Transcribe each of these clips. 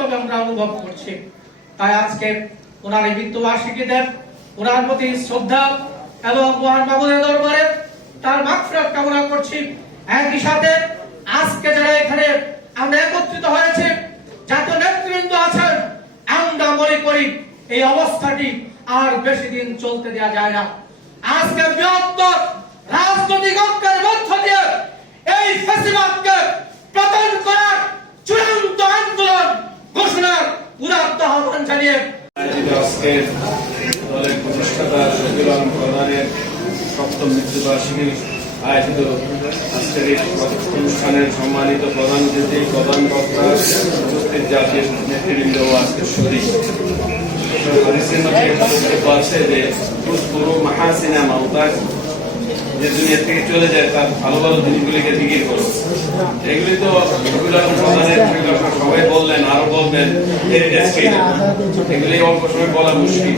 বাস্তবে আমরা অনুভব করছি। তাই আজকে ওনার এই মৃত্যুবার্ষিকীতে ওনার প্রতি শ্রদ্ধা এবং মহান মাবুদের দরবারে তার মাগফিরাত কামনা করছি। একই সাথে আজকে যারা এখানে আমরা একত্রিত হয়েছে, জাতীয় নেতৃবৃন্দ আছেন, আমরা মনে করি এই অবস্থাটি আর বেশি দিন চলতে দেওয়া যায় না। আজকে বৃহত্তর রাজনৈতিক ঐক্যের মধ্য দিয়ে এই ফ্যাসিবাদকে পতন করার চূড়ান্ত আন্দোলন ঘোষণার উদাত্ত আহ্বান জানিয়ে আজকে দলের প্রতিষ্ঠাতা শফিউল আলম প্রধানের সপ্তম মৃত্যুবার্ষিকী আয়োজিত আজকের এই অনুষ্ঠানের সম্মানিত প্রধান অতিথি, প্রধান বক্তা, উপস্থিত জাতীয় নেতৃবৃন্দ ও আজকের শরীর হাদিসের মধ্যে বলছে যে পুরো মাহাসিনা মাউতাক, যে দুনিয়া থেকে চলে যায় তার ভালো ভালো জিনিসগুলিকে জিকির করো। এগুলি তো শফিউল আলম প্রধানের সবাই বললেন, আরো বলবেন এগুলি অল্প সময় বলা মুশকিল।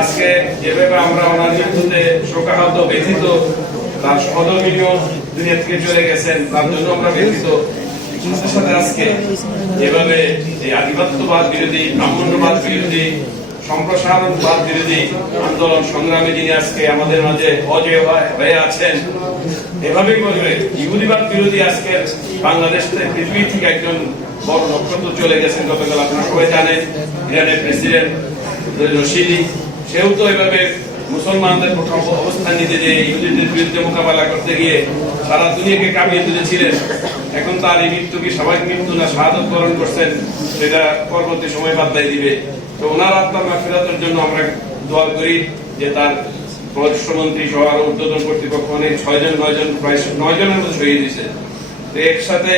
আজকে যেভাবে আমরা ওনার মৃত্যুতে শোকাহত ব্যথিত, তার সহধর্মীয় দুনিয়া থেকে চলে গেছেন, তার জন্য আমরা ব্যথিত। সাথে সাথে আজকে যেভাবে এই আধিপত্যবাদ বিরোধী, ব্রাহ্মণ্যবাদ বিরোধী, সম্প্রসারণবাদ বিরোধী আন্দোলন সংগ্রামে যিনি আজকে আমাদের মাঝে অজেয় হয়ে আছেন, এভাবেই বলবে ইহুদিবাদ বিরোধী আজকে বাংলাদেশ থেকে, পৃথিবী থেকে একজন বড় নক্ষত্র চলে গেছেন। গতকাল আপনারা সবাই জানেন, ইরানের প্রেসিডেন্ট রশিদি, সেও তো এভাবে মুসলমানদের প্রথম অবস্থান নিতে যে ইহুদিদের বিরুদ্ধে মোকাবেলা করতে গিয়ে সারা দুনিয়াকে কাঁপিয়ে তুলেছিলেন। এখন তার এই মৃত্যু কি স্বাভাবিক মৃত্যু না শাহাদত বরণ করছেন, সেটা পরবর্তী সময় বাদলাই দিবে। তো ওনার আত্মার মাগফিরাতের জন্য আমরা দোয়া করি যে তার পররাষ্ট্রমন্ত্রী সহ আরো ঊর্ধ্বতন কর্তৃপক্ষ অনেক 9 জনের মধ্যে শহীদ হয়েছে। তো একসাথে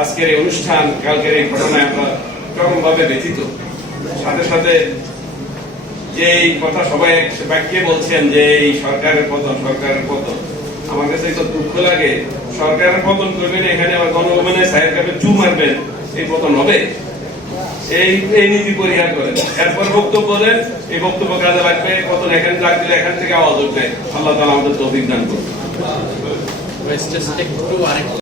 আজকের এই অনুষ্ঠান, কালকের এই ঘটনায় আমরা চরম ভাবে ব্যথিত। সাথে সাথে যে এই কথা সবাই বাক্যে বলছেন যে এই সরকারের পতন, আমার কাছে তো দুঃখ লাগে। সরকারের পতন করবেন, এখানে আবার গণভবনে সাহেব কাপে চু মারবেন, এই পতন হবে? এই নীতি পরিহার করেন, এরপর বক্তব্য দেন, এই বক্তব্য কাজে লাগবে, পতন এখানে লাগলে এখান থেকে আওয়াজ উঠবে। আল্লাহ তাআলা আমাদের তৌফিক দান করুন।